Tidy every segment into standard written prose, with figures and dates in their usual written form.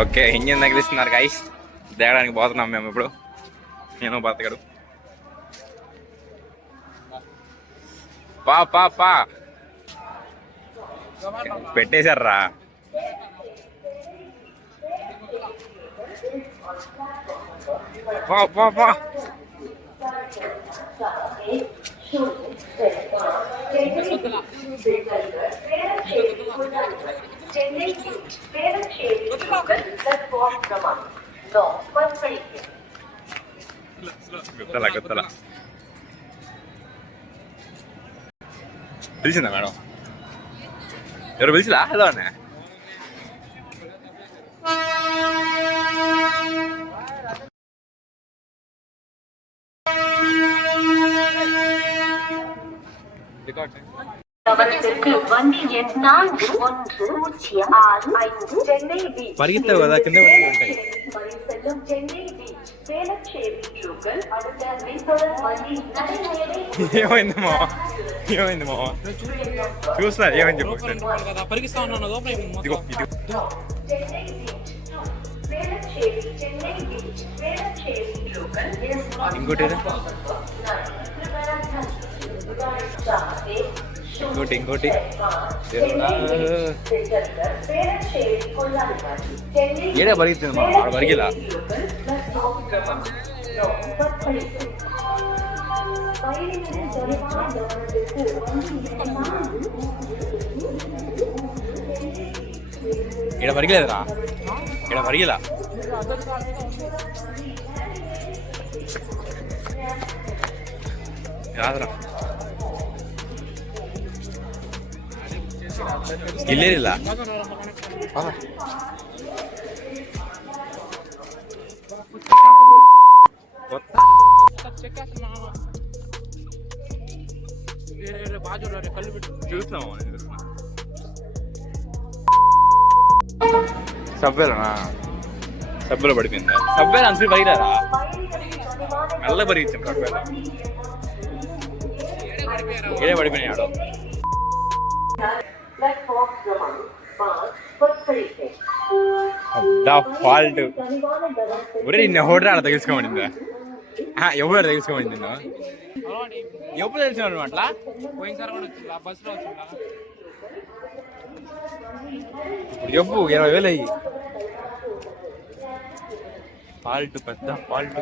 Okay, engine తగిలిస్తున్నారు guys. దిగడానికి పోతున్నాం మేము ఇప్పుడు. నేను బతకడు పా పా పా పెట్టేశారా. పా పా పా గుత్తలా గుత్తలా పిలిచిందా మేడం? ఎవరు పిలిచిలా? హలో అన్న. పరిగెత్తావు కదా, కింద ఉంటాయి. ఏమైంది మా ఏమైంది మా చూస్తా ఏమైంది చెప్పు. ఇంకోటి ఇంకోటి ఇంకోటి ఏడే పరిగెత్తింది మా పరిగిలా. ఇక్కడ పరిగలేదురా, ఇక్కడ పరిగిలా. రాదురా ఇల్లేదిలా. చూస్తున్నాము సబ్బేలోనా? సబ్బులో పడిపోయిందా? సబ్బేలు అసలు పడిరారా? నల్ల పరిగించాం సబ్బేలో. ఏడే పడిపోయినాడు. ఫాల్ట్ ఒరే నిన్న హోటల్ ఆడ తగిలించుకోమనిందా? ఎవరు తగిలించుకోమని నిన్ను? ఎప్పుడు తెలిసిన అట్లా చెప్పు. 20,000 అయ్యి ఫాల్ట్, పెద్ద ఫాల్ట్.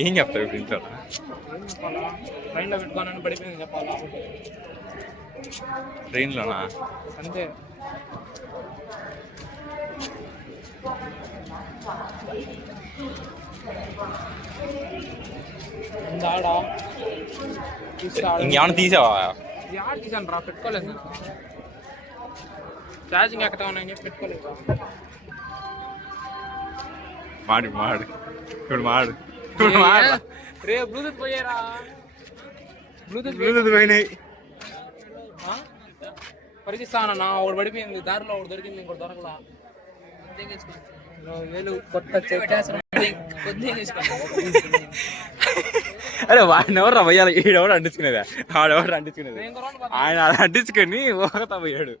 ఏం చెప్తావు ఇప్పుడు ఇంట్లో? ట్రైన్లో పెట్టుకోనని పడిపోయింది చెప్పాలా? ట్రైన్లోనా? అంతే. ఇంకేమన్నా తీసావా? తీసాను రా, పెట్టుకోలేదు. ఛార్జింగ్ ఎక్కడ ఉన్నాయని చెప్పి పెట్టుకోలేదు. మాడు మాడు ఇప్పుడు మాడు రే బ్లూటూత్ పోయారా? బ్లూటూత్ పోయినాయి. పరిచిస్తానన్నా, ఒకటి పడిపోయింది దారిలో, ఒకటి దొరికింది, ఇంకోటి దొరకలా. అరే వాడిని ఎవరు పోయాలి? ఈడెవరు అంటించుకునేదా? ఆడెవరు అంటించుకునేది? ఆయన అంటించుకొని ఒకతా పోయాడు.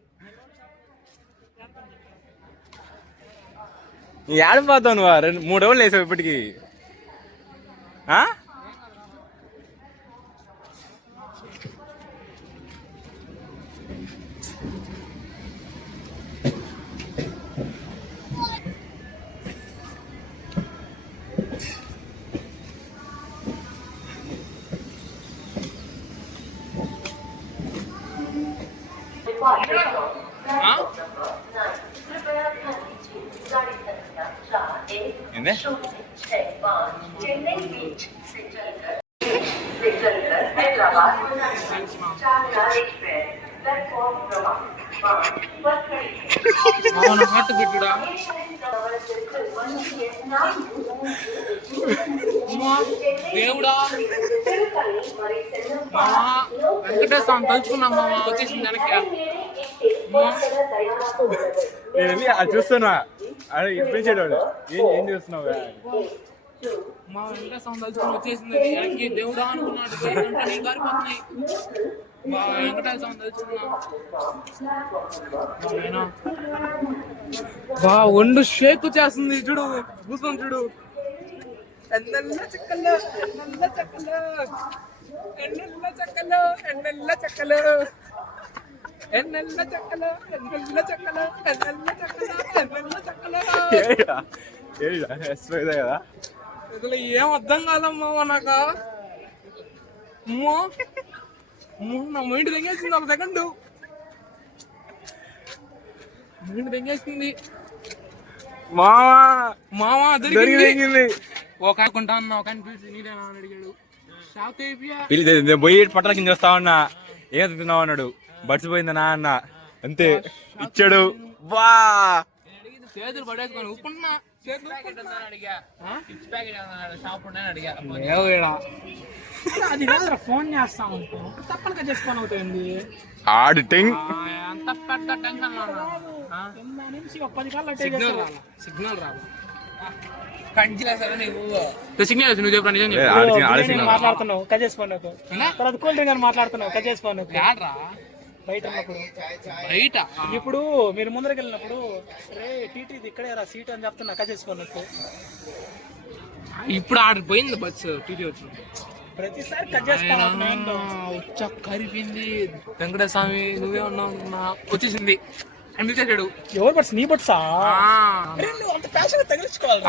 ఏడిపోతావు నువ్వు? 3 రోజులు వేసావు ఇప్పటికి. ఏంది? దేవుడా వెంకటేశ్వర స్వామి తలుచుకున్నాం మామ, వచ్చేసింది వెనక్కి. అది చూస్తున్నా, అదే ఇప్పించేటోడు. ఏం చూస్తున్నావు? మా వెంకటేశ్వర స్వామి తలుచుకుని వచ్చేసింది వెనక్కి. దేవుడా అనుకున్నాడు, నేను గారిపోతున్నాయి. వెంకటేశ్వర స్వామి తెలుసుకున్నా బా ఒండు షేక్ చేస్తుంది చూడు కూర్చొని చూడు ఎన్నెల్ల చెక్కలు ఎన్నెల్ల చెక్కలు ఎన్నెల్ల చెక్కలు ఎన్నెల్ల చెక్కలు ఎన్నెల్ల చెక్కలు ఎన్నెల్ల చెక్కలు ఎన్నెల్ల చెక్కలు ఎన్నెల్ల చెక్కలు కదా అసలు ఏం అర్థం కాదమ్మా నాకు అమ్మో నా మైండ్ తెంగేసింది ఒక సెకండ్ మైండ్ తెంగేసింది మామా దొరికింది ఒక కొంటా అన్న ఒక పిలిచి నీదేనా అని అడిగాడు షాక్ అయిపోయా పోయి పట్ల కింద వస్తా ఉన్నా ఏం తిన్నావు అన్నాడు బడ్స్ పోయిందనా అన్న అంతే ఇచ్చాడు వా చేతులు పడేసుకొని ఉప్పున్నా అది కాదురా ఫోన్ చేస్తాం తప్పనిగా చేసుకొని అవుతుంది ఆడిటింగ్ అంత పెద్ద టెన్షన్ నుంచి ఒక 10 కాళ్ళు సిగ్నల్ రాదు సిగ్నల్ నువ్వు చెప్పరా నిజం మాట్లాడుతున్నావు కట్ చేసుకోను తర్వాత కూల్ డ్రింక్ అని మాట్లాడుతున్నావు కట్ చేసుకోను బయట ఉన్నప్పుడు బయట ఇప్పుడు మీరు ముందరికి వెళ్ళినప్పుడు రే టీటీ ఇక్కడే రా సీట్ అని చెప్తున్నా కట్ చేసుకోనట్టు ఇప్పుడు ఆడ పోయింది బస్సు టీటీ వచ్చి ప్రతిసారి కట్ చేసుకోను వచ్చా కరిపింది వెంకటేశ్వర స్వామి నువ్వే ఉన్నావు వచ్చేసింది అని పిలిచాడు ఎవరు బట్స్ నీ బట్సా అంత ఫ్యాషన్ తగిలించుకోవాలి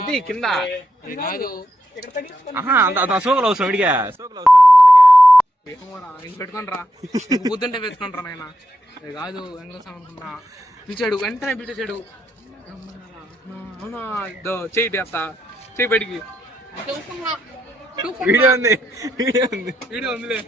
ఇది కింద ఇక్కడ తగిలించుకోవాలి సోకలు అవసరం విడిగా సోకలు పెట్టుకోని రా బుద్ధుంటే పెట్టుకోని రా నాయన అది కాదు వెంకటేశ్వర అనుకున్నా పిలిచాడు వెంటనే పిలిచాడు అవునా చెయ్యి అత్త చెయ్యి బయటికి వీడియో ఉంది వీడియో ఉందిలే